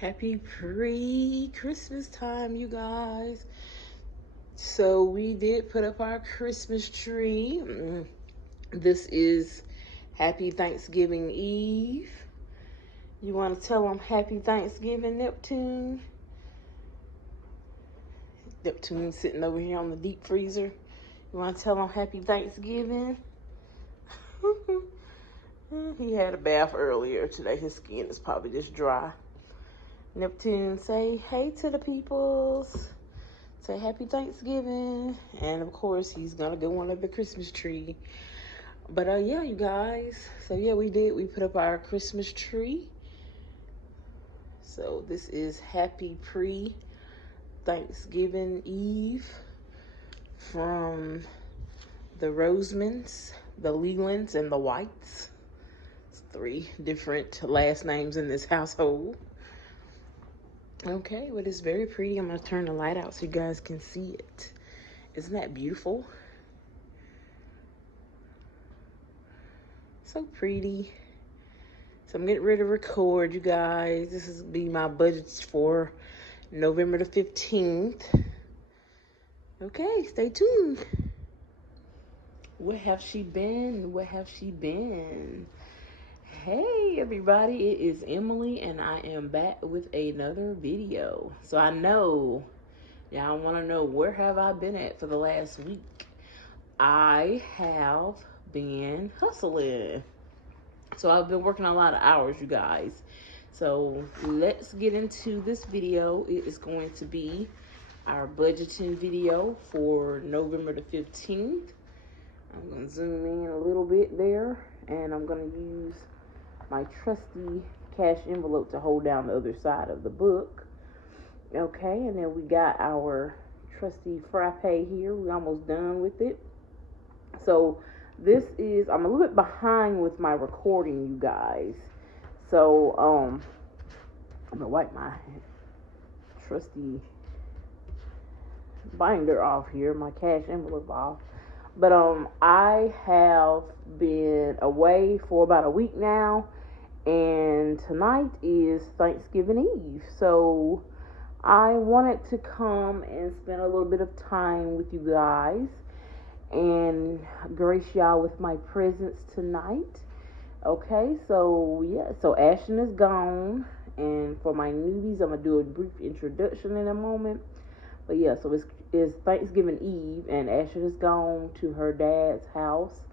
Happy pre-Christmas time, you guys. So we did put up our Christmas tree. This is Happy Thanksgiving Eve. You want to tell them Happy Thanksgiving, Neptune? Neptune's sitting over here on the deep freezer. You want to tell them Happy Thanksgiving? He had a bath earlier today. His skin is probably just dry. Neptune, say hey to the peoples. Say Happy Thanksgiving. And of course, he's gonna go under the Christmas tree. But yeah, you guys. So yeah, we put up our Christmas tree. So this is Happy Pre-Thanksgiving Eve from the Rosemonds, the Lelands, and the Whites. It's 3 different last names in this household. Okay, well, it's very pretty. I'm going to turn the light out so you guys can see it. Isn't that beautiful? So pretty. So I'm getting ready to record, you guys. This is be my budget for November the 15th. Okay, stay tuned. Where have she been? Where have she been? Hey everybody, it is Emily and I am back with another video. So I know y'all want to know, where have I been at for the last week? I have been hustling. So I've been working a lot of hours, you guys. So let's get into this video. It is going to be our budgeting video for November the 15th. I'm going to zoom in a little bit there, and I'm going to use my trusty cash envelope to hold down the other side of the book. Okay, and then we got our trusty frappe here. We're almost done with it. So this is, I'm a little bit behind with my recording, you guys. So I'm gonna wipe my trusty binder off here, my cash envelope off. But I have been away for about a week now, and tonight is Thanksgiving Eve. So I wanted to come and spend a little bit of time with you guys and grace y'all with my presence tonight. Okay, so yeah, so Ashton is gone, and for my newbies, I'm gonna do a brief introduction in a moment. But yeah, so it's Thanksgiving Eve, and Ashton is gone to her dad's house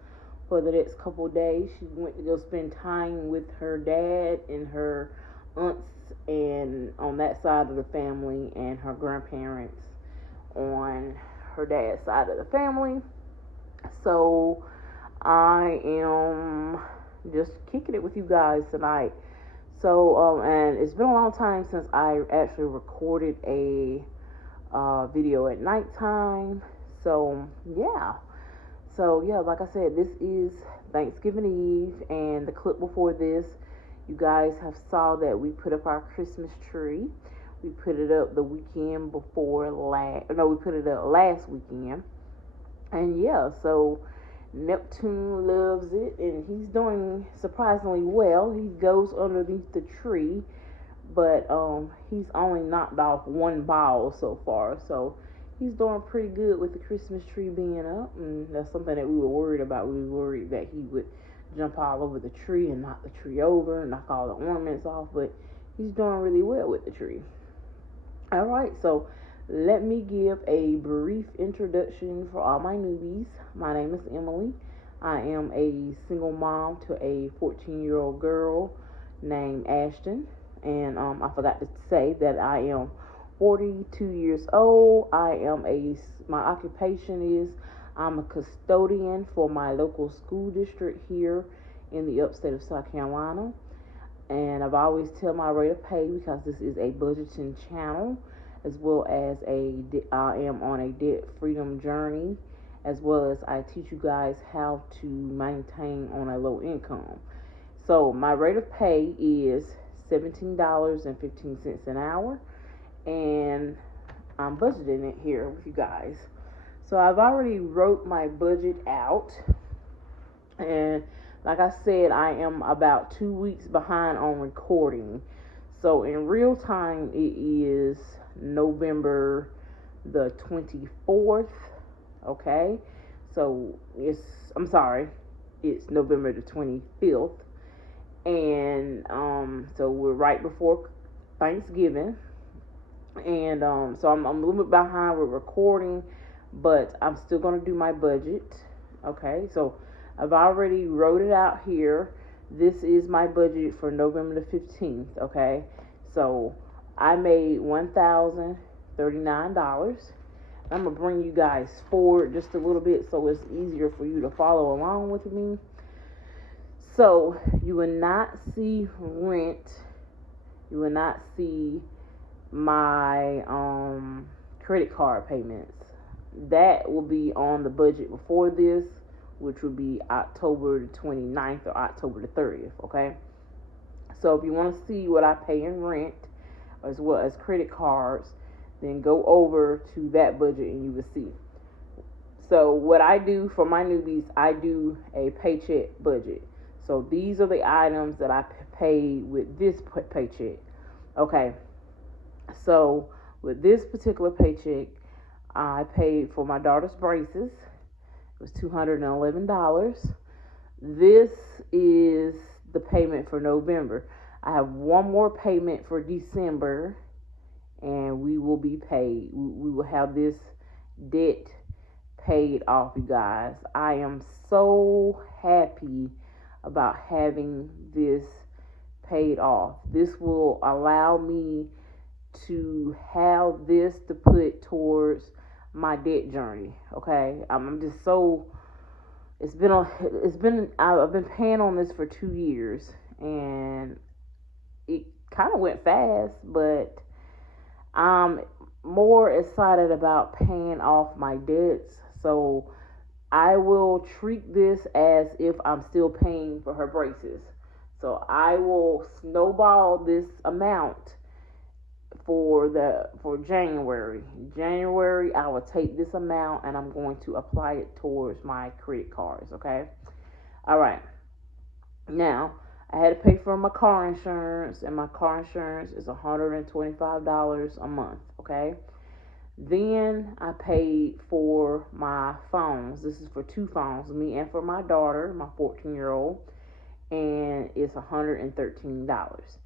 for the next couple of days. She went to go spend time with her dad and her aunts and on that side of the family, and her grandparents on her dad's side of the family. So I am just kicking it with you guys tonight. So and it's been a long time since I actually recorded a video at nighttime. So yeah, like I said, this is Thanksgiving Eve, and the clip before this, you guys have saw that we put up our Christmas tree. We put it up the weekend before we put it up last weekend. And yeah, so Neptune loves it, and he's doing surprisingly well. He goes underneath the tree, but he's only knocked off 1 ball so far. So he's doing pretty good with the Christmas tree being up, and that's something that we were worried about. We were worried that he would jump all over the tree and knock the tree over and knock all the ornaments off, but he's doing really well with the tree. All right, so let me give a brief introduction for all my newbies. My name is Emily. I am a single mom to a 14-year-old girl named Ashton. And I forgot to say that I am 42 years old. My occupation is I'm a custodian for my local school district here in the upstate of South Carolina. And I've always tell my rate of pay, because this is a budgeting channel, as well as I am on a debt freedom journey, as well as I teach you guys how to maintain on a low income. So my rate of pay is $17.15 an hour, and I'm budgeting it here with you guys. So I've already wrote my budget out, and like I said, I am about 2 weeks behind on recording. So in real time, it is November the 24th. Okay, so I'm sorry, it's November the 25th, and so we're right before Thanksgiving, and so I'm a little bit behind with recording, but I'm still gonna do my budget. Okay, so I've already wrote it out here. This is my budget for November the 15th. Okay, so I made $1,039. I'm gonna bring you guys forward just a little bit so it's easier for you to follow along with me. So you will not see rent. You will not see my credit card payments. That will be on the budget before this, which will be October the 29th or October the 30th. Okay. So if you want to see what I pay in rent as well as credit cards, then go over to that budget and you will see. So what I do for my newbies, I do a paycheck budget. So these are the items that I pay with this paycheck. Okay. So with this particular paycheck, I paid for my daughter's braces. It was $211. This is the payment for November. I have one more payment for December, and we will be paid. We will have this debt paid off, you guys. I am so happy about having this paid off. This will allow me to have this to put towards my debt journey. Okay, I'm just so. I've been paying on this for 2 years, and it kind of went fast, but I'm more excited about paying off my debts. So I will treat this as if I'm still paying for her braces. So I will snowball this amount for January. January, I will take this amount and I'm going to apply it towards my credit cards. Okay. All right. Now I had to pay for my car insurance, and my car insurance is $125 a month. Okay. Then I paid for my phones. This is for 2 phones, me and for my daughter, my 14-year-old, and it's $113.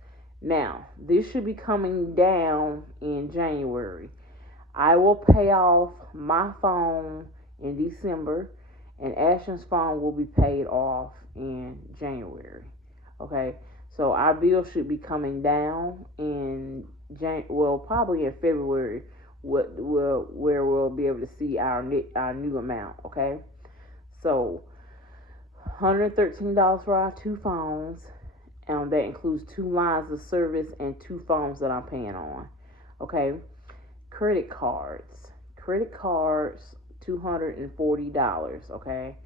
Now, this should be coming down in January. I will pay off my phone in December, and Ashton's phone will be paid off in January. Okay, so our bill should be coming down in probably in February, where we'll be able to see our new amount. Okay, so $113 for our 2 phones. That includes 2 lines of service and 2 phones that I'm paying on. Okay. Credit cards, $240. Okay.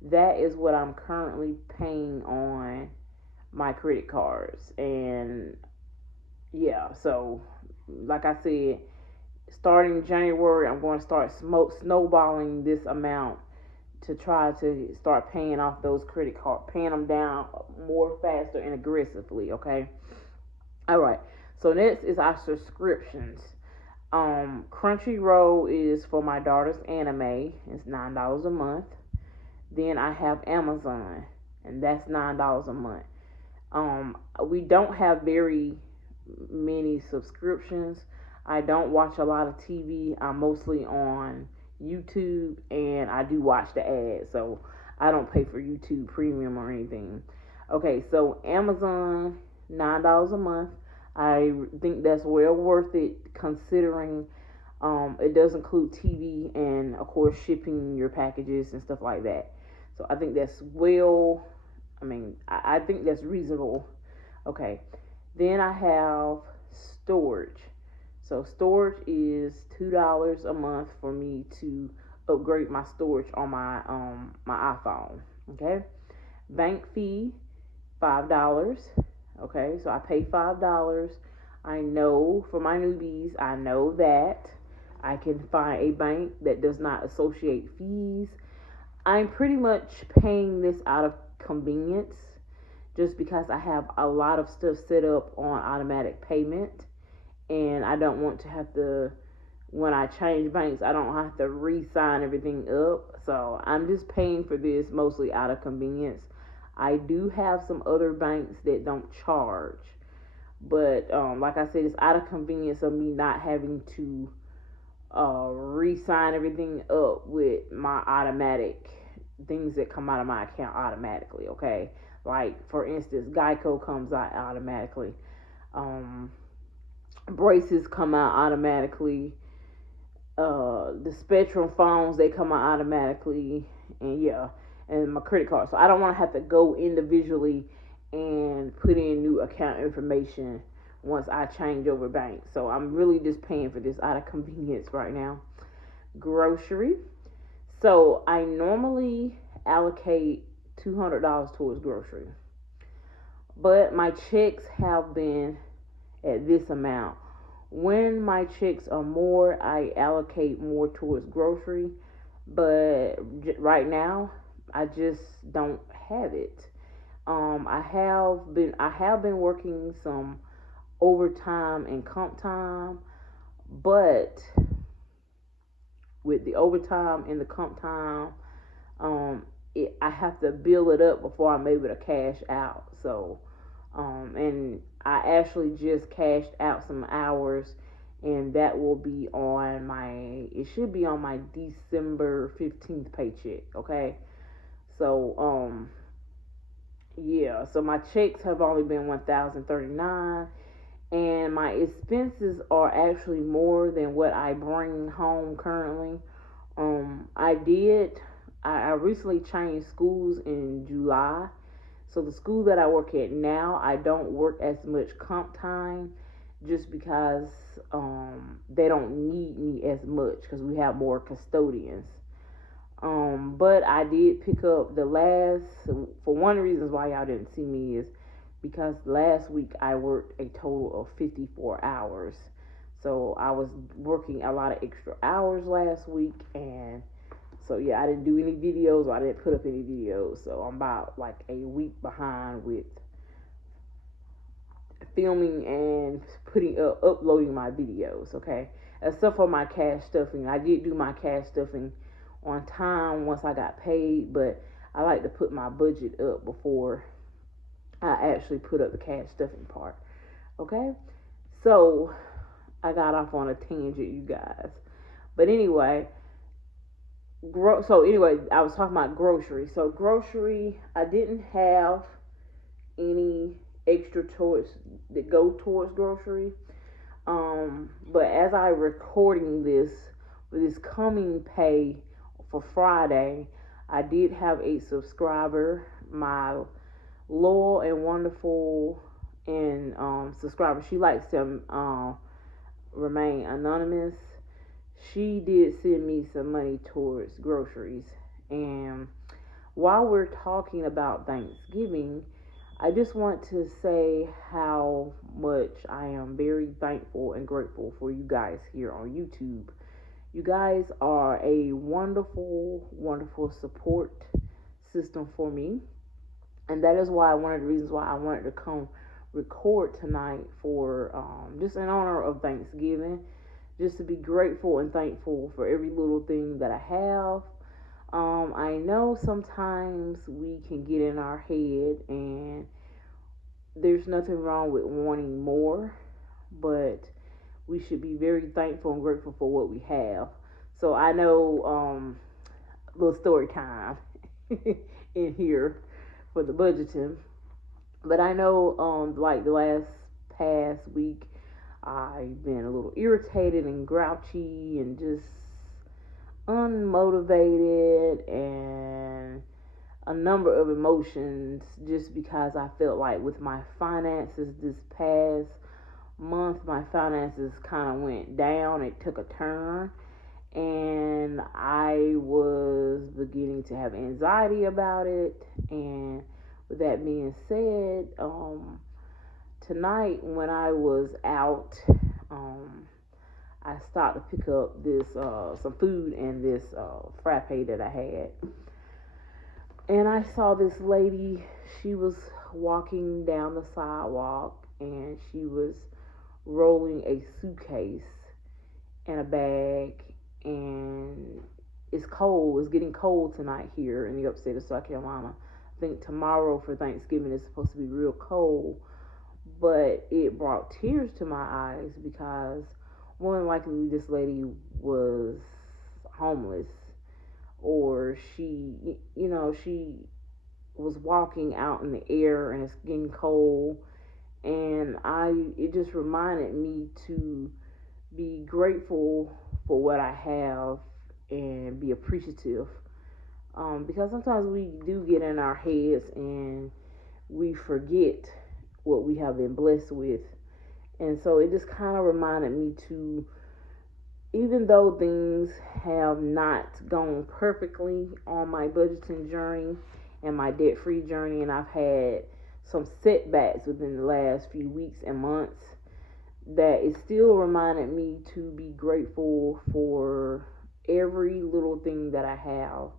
That is what I'm currently paying on my credit cards. And yeah, so like I said, starting January, I'm going to start snowballing this amount to try to start paying off those credit cards, paying them down more faster and aggressively. Okay. All right. So next is our subscriptions. Crunchyroll is for my daughter's anime. It's $9 a month. Then I have Amazon, and that's $9 a month. We don't have very many subscriptions. I don't watch a lot of TV. I'm mostly on YouTube, and I do watch the ads, so I don't pay for YouTube Premium or anything. Okay, so Amazon, $9 a month. I think that's well worth it, considering it does include TV and, of course, shipping your packages and stuff like that. So I think that's I think that's reasonable. Okay, then I have storage. So storage is $2 a month for me to upgrade my storage on my iPhone. Okay, bank fee $5. Okay, so I pay $5. I know for my newbies, I know that I can find a bank that does not associate fees. I'm pretty much paying this out of convenience, just because I have a lot of stuff set up on automatic payment, and I don't want to have to, when I change banks, I don't have to re-sign everything up. So I'm just paying for this mostly out of convenience. I do have some other banks that don't charge, but like I said, it's out of convenience of me not having to re-sign everything up with my automatic things that come out of my account automatically. Okay, like for instance, Geico comes out automatically. Um, Braces come out automatically. The Spectrum phones, they come out automatically, and yeah, and my credit card. So I don't want to have to go individually and put in new account information once I change over banks. So I'm really just paying for this out of convenience right now. Grocery. So I normally allocate $200 towards grocery, but my checks have been at this amount. When my checks are more, I allocate more towards grocery, but right now I just don't have it. I have been working some overtime and comp time, but with the overtime and the comp time, I have to build it up before I'm able to cash out. So, and I actually just cashed out some hours, and that will be on it should be on my December 15th paycheck. Okay. So, yeah, so my checks have only been 1,039, and my expenses are actually more than what I bring home currently. I recently changed schools in July. So the school that I work at now, I don't work as much comp time just because they don't need me as much because we have more custodians. But I did pick up for one of the reasons why y'all didn't see me is because last week I worked a total of 54 hours. So I was working a lot of extra hours last week, and so yeah, I didn't do any videos, or I didn't put up any videos. So I'm about like a week behind with filming and uploading my videos. Okay, except for my cash stuffing. I did do my cash stuffing on time once I got paid, but I like to put my budget up before I actually put up the cash stuffing part. Okay, so I got off on a tangent, you guys. But anyway, I was talking about grocery. So grocery, I didn't have any extra towards that go towards grocery. But as I recording this, with this coming pay for Friday, I did have a subscriber, my loyal and wonderful and subscriber. She likes to remain anonymous. She did send me some money towards groceries. And while we're talking about Thanksgiving, I just want to say how much I am very thankful and grateful for you guys here on YouTube. You guys are a wonderful, wonderful support system for me. And that is why one of the reasons why I wanted to come record tonight for just in honor of Thanksgiving, just to be grateful and thankful for every little thing that I have. I know sometimes we can get in our head, and there's nothing wrong with wanting more, but we should be very thankful and grateful for what we have. So I know, little story time in here for the budgeting, but I know, like the past week, I've been a little irritated and grouchy and just unmotivated and a number of emotions just because I felt like with my finances this past month, my finances kind of went down. It took a turn, and I was beginning to have anxiety about it. And with that being said, tonight when I was out, I stopped to pick up this some food and this frappe that I had, and I saw this lady. She was walking down the sidewalk, and she was rolling a suitcase and a bag, and it's cold. It's getting cold tonight here in the upstate of South Carolina. I think tomorrow for Thanksgiving is supposed to be real cold, but it brought tears to my eyes because more than likely this lady was homeless, or she was walking out in the air and it's getting cold, and it just reminded me to be grateful for what I have and be appreciative. Because sometimes we do get in our heads and we forget what we have been blessed with. And so it just kind of reminded me to, even though things have not gone perfectly on my budgeting journey and my debt free journey, and I've had some setbacks within the last few weeks and months, that it still reminded me to be grateful for every little thing that I have,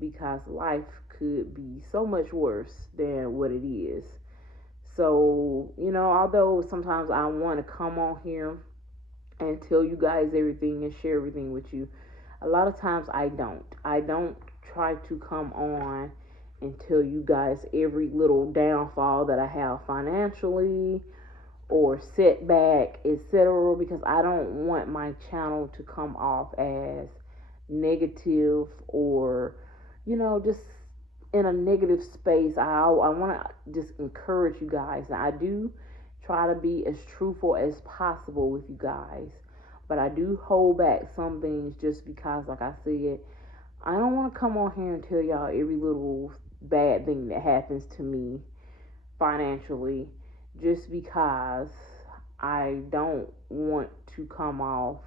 because life could be so much worse than what it is. So, although sometimes I want to come on here and tell you guys everything and share everything with you, a lot of times I don't. I don't try to come on and tell you guys every little downfall that I have financially or setback, etc., because I don't want my channel to come off as negative or, just in a negative space. I want to just encourage you guys. Now, I do try to be as truthful as possible with you guys, but I do hold back some things just because, like I said, I don't want to come on here and tell y'all every little bad thing that happens to me financially, just because I don't want to come off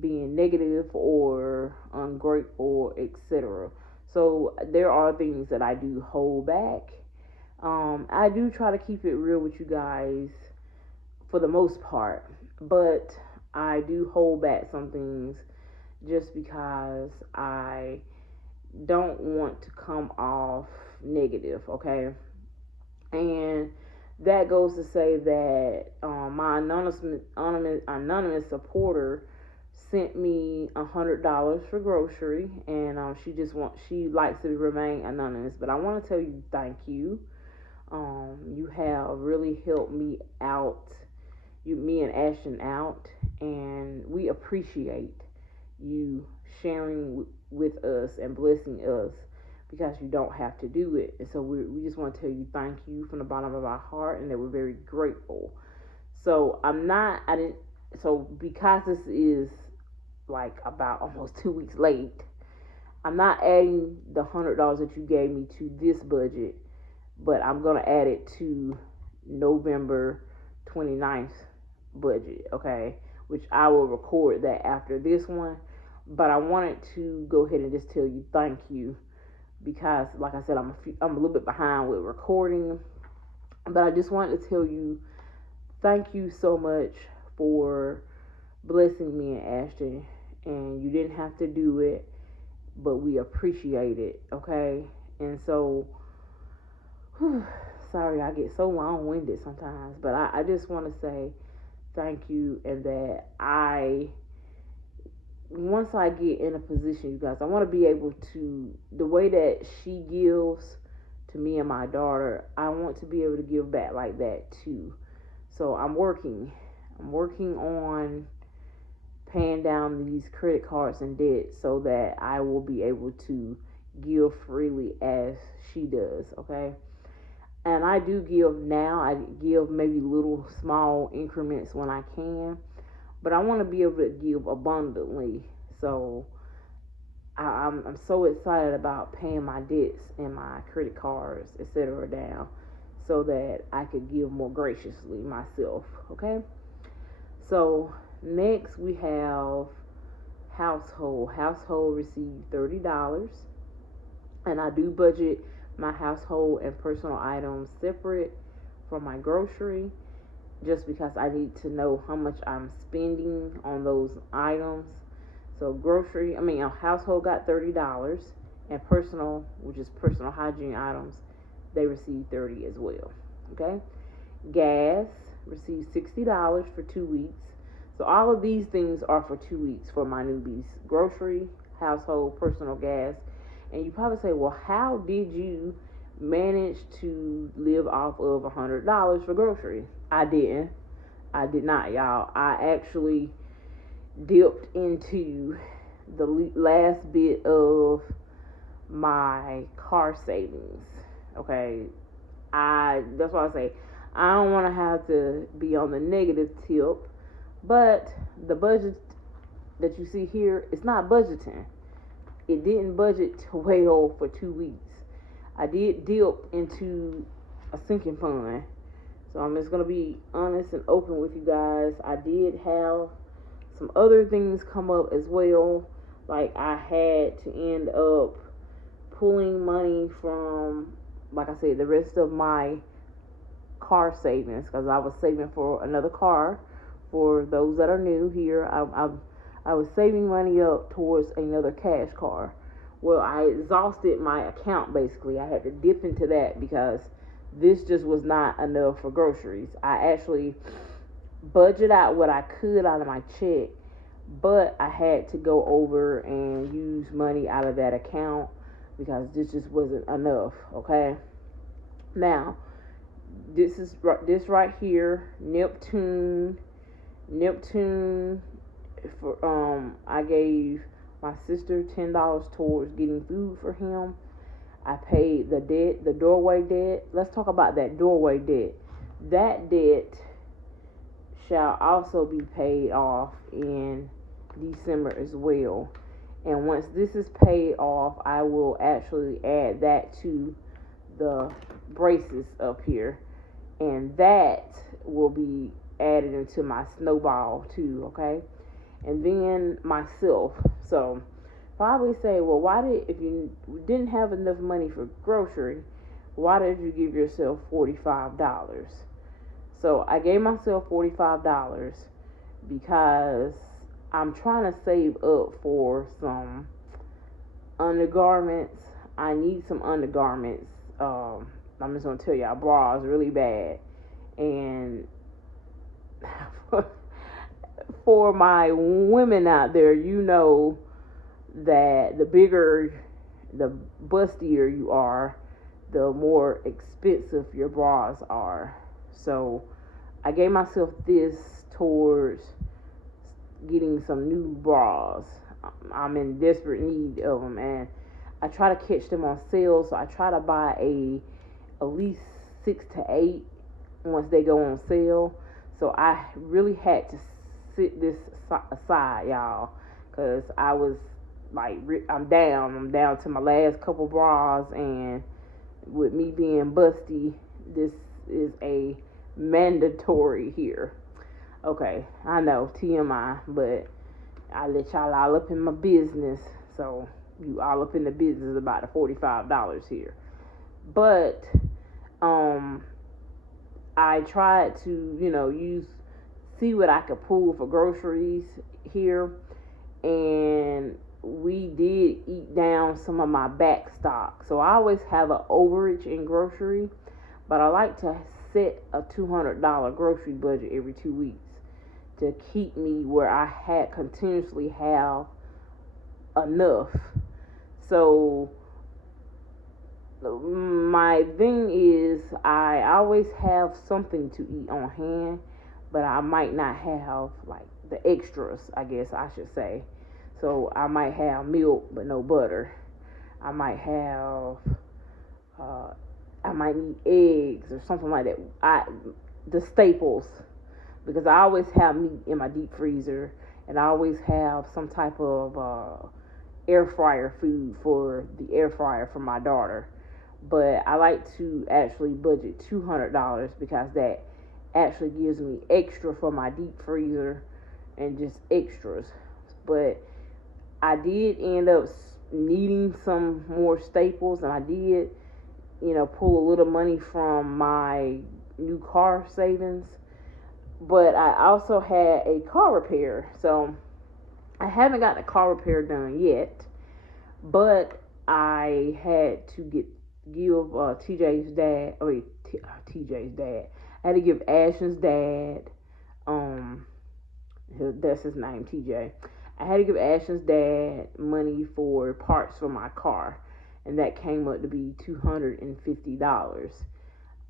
being negative or ungrateful, etc. So there are things that I do hold back. I do try to keep it real with you guys for the most part, but I do hold back some things just because I don't want to come off negative, okay? And that goes to say that my anonymous supporter sent me $100 for grocery, and she likes to remain anonymous. But I want to tell you thank you. You have really helped me out, me and Ashton out, and we appreciate you sharing with us and blessing us, because you don't have to do it. And so we just want to tell you thank you from the bottom of our heart, and that we're very grateful. So because this is like about almost 2 weeks late, I'm not adding the $100 that you gave me to this budget, but I'm going to add it to November 29th budget, okay? Which I will record that after this one. But I wanted to go ahead and just tell you thank you, because, like I said, I'm a little bit behind with recording, but I just wanted to tell you thank you so much for blessing me and Ashton. And you didn't have to do it, but we appreciate it, okay? And so, sorry I get so long-winded sometimes, but I just want to say thank you, and that once I get in a position, you guys, I want to be able to, the way that she gives to me and my daughter, I want to be able to give back like that too. So I'm working on paying down these credit cards and debt so that I will be able to give freely as she does, okay? And I do give now. I give maybe little small increments when I can, but I want to be able to give abundantly. So I'm so excited about paying my debts and my credit cards, etc. down, so that I could give more graciously myself, okay? So next we have household. Household received $30, and I do budget my household and personal items separate from my grocery, just because I need to know how much I'm spending on those items. So household got $30, and personal, which is personal hygiene items, they receive 30 as well. Okay, gas receives $60 for 2 weeks. So all of these things are for 2 weeks for my newbies: grocery, household, personal gas. And you probably say, well, how did you manage to live off of $100 for groceries? I didn't. I did not, y'all. I actually dipped into the last bit of my car savings. Okay, that's why I say I don't want to have to be on the negative tip, but the budget that you see here, it's not budgeting. It didn't budget well for 2 weeks. I did dip into a sinking fund. So I'm just going to be honest and open with you guys. I did have some other things come up as well. Like I had to end up pulling money from, like I said, the rest of my car savings, because I was saving for another car. For those that are new here, I was saving money up towards another cash car. Well, I exhausted my account basically. I had to dip into that because this just was not enough for groceries. I actually budget out what I could out of my check, but I had to go over and use money out of that account because this just wasn't enough. Okay, now this right here, Neptune. For I gave my sister $10 towards getting food for him. I paid the debt, the doorway debt. Let's talk about that doorway debt. That debt shall also be paid off in December as well. And once this is paid off, I will actually add that to the braces up here. And that will be added into my snowball too, okay? And then myself. So probably say, well, if you didn't have enough money for grocery, why did you give yourself $45? So I gave myself $45 because I'm trying to save up for some undergarments. I need some undergarments. I'm just gonna tell y'all, bras really bad. And for my women out there, you know that the bigger, the bustier you are, the more expensive your bras are. So I gave myself this towards getting some new bras. I'm in desperate need of them, and I try to catch them on sale. So I try to buy at least 6 to 8 once they go on sale. So I really had to sit this aside, y'all, because I was like, I'm down to my last couple bras, and with me being busty, this is a mandatory here. Okay, I know, TMI, but I let y'all all up in my business, so you all up in the business about the $45 here. But I tried to, see what I could pull for groceries here, and we did eat down some of my back stock. So I always have an overage in grocery, but I like to set a $200 grocery budget every 2 weeks to keep me where I continuously have enough. So my thing is, I always have something to eat on hand, but I might not have like the extras, I guess I should say. So I might have milk but no butter. I might have I might need eggs or something like that. The staples, because I always have meat in my deep freezer, and I always have some type of air fryer food for the air fryer for my daughter. But I like to actually budget $200 because that actually gives me extra for my deep freezer and just extras. But I did end up needing some more staples, and I did, pull a little money from my new car savings. But I also had a car repair, so I haven't gotten a car repair done yet, but I had to get give TJ's dad. TJ's dad. I had to give Ashton's dad. That's his name, TJ. I had to give Ashton's dad money for parts for my car, and that came up to be $250.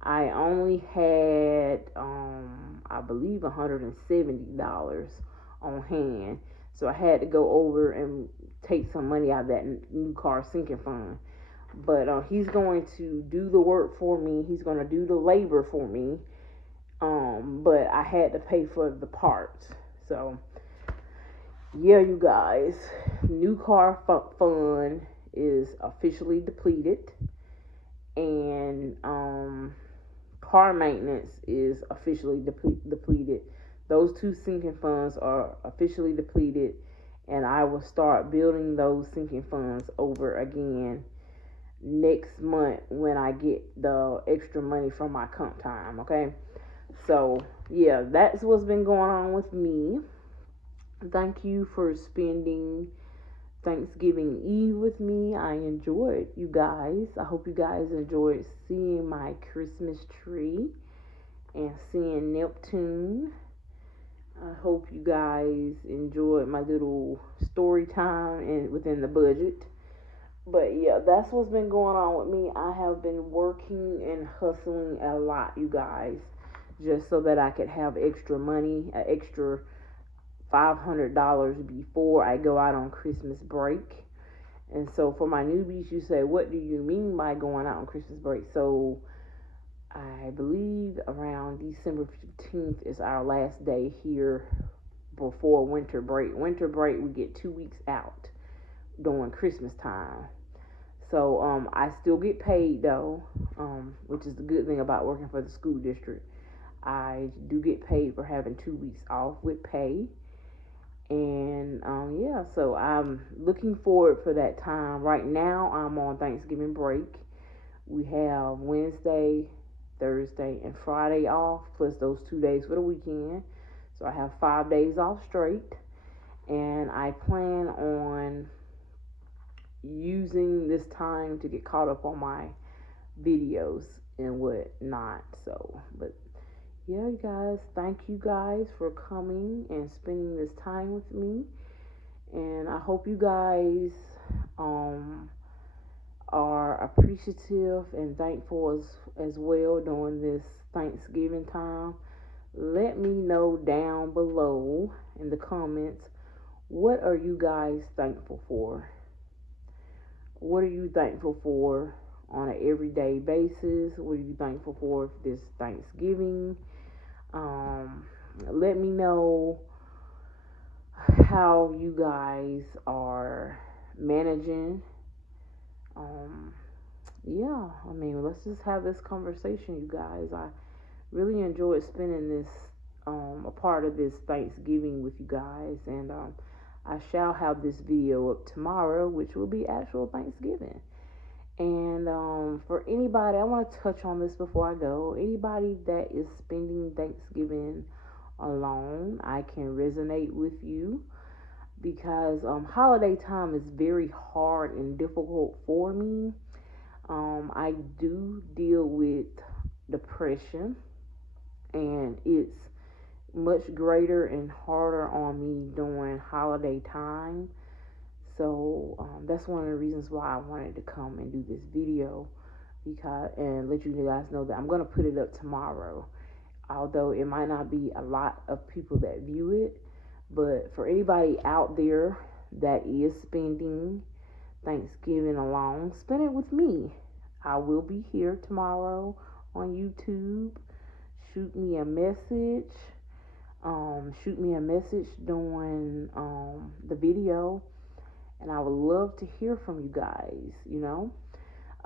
I only had, I believe, $170 on hand, so I had to go over and take some money out of that new car sinking fund. But he's going to do the work for me. He's going to do the labor for me. But I had to pay for the parts. So yeah, you guys, new car fund is officially depleted, and car maintenance is officially depleted. Those two sinking funds are officially depleted, and I will start building those sinking funds over again next month when I get the extra money from my comp time. Okay, so yeah, that's what's been going on with me. Thank you for spending Thanksgiving Eve with me. I enjoyed you guys. I hope you guys enjoyed seeing my Christmas tree and seeing Neptune. I hope you guys enjoyed my little story time and within the budget. But yeah, that's what's been going on with me. I have been working and hustling a lot, you guys, just so that I could have extra money, an extra $500 before I go out on Christmas break. And so for my newbies, you say, what do you mean by going out on Christmas break? So I believe around December 15th is our last day here before winter break. Winter break, we get 2 weeks out during Christmas time. So I still get paid though, which is the good thing about working for the school district. I do get paid for having 2 weeks off with pay. And yeah, so I'm looking forward for that time. Right now, I'm on Thanksgiving break. We have Wednesday, Thursday, and Friday off, plus those 2 days for the weekend. So I have 5 days off straight. And I plan on using this time to get caught up on my videos and whatnot. So, but yeah, you guys, thank you guys for coming and spending this time with me. And I hope you guys are appreciative and thankful as well during this Thanksgiving time. Let me know down below in the comments, what are you guys thankful for? What are you thankful for on an everyday basis? What are you thankful for this Thanksgiving? Let me know how you guys are managing. Yeah, I mean, let's just have this conversation, you guys. I really enjoyed spending this a part of this Thanksgiving with you guys, and I shall have this video up tomorrow, which will be actual Thanksgiving. And for anybody, I want to touch on this before I go. Anybody that is spending Thanksgiving alone, I can resonate with you, because holiday time is very hard and difficult for me. I do deal with depression, and it's much greater and harder on me during holiday time. So that's one of the reasons why I wanted to come and do this video, because and let you guys know that I'm going to put it up tomorrow. Although it might not be a lot of people that view it, but for anybody out there that is spending Thanksgiving alone, spend it with me. I will be here tomorrow on YouTube. Shoot me a message. Shoot me a message during the video, and I would love to hear from you guys.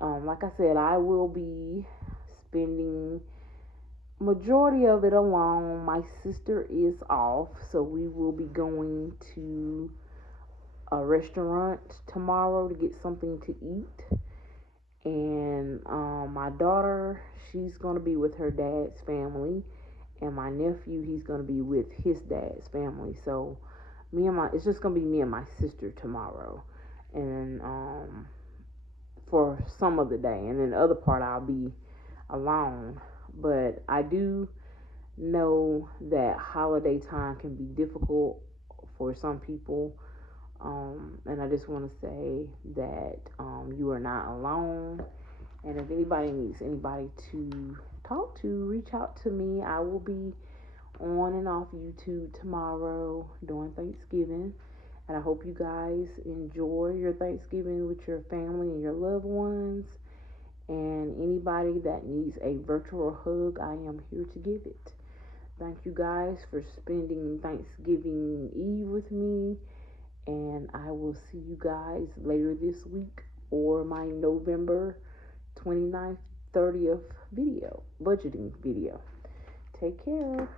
Like I said, I will be spending majority of it alone. My sister is off, so we will be going to a restaurant tomorrow to get something to eat. And my daughter, she's going to be with her dad's family, and my nephew, he's going to be with his dad's family. So it's just going to be me and my sister tomorrow. And for some of the day, and then the other part I'll be alone. But I do know that holiday time can be difficult for some people. And I just want to say that you are not alone. And if anybody needs anybody to talk to, reach out to me. I will be on and off YouTube tomorrow during Thanksgiving. And I hope you guys enjoy your Thanksgiving with your family and your loved ones. And anybody that needs a virtual hug, I am here to give it. Thank you guys for spending Thanksgiving Eve with me. And I will see you guys later this week or my November 29th, 30th video, budgeting video. Take care.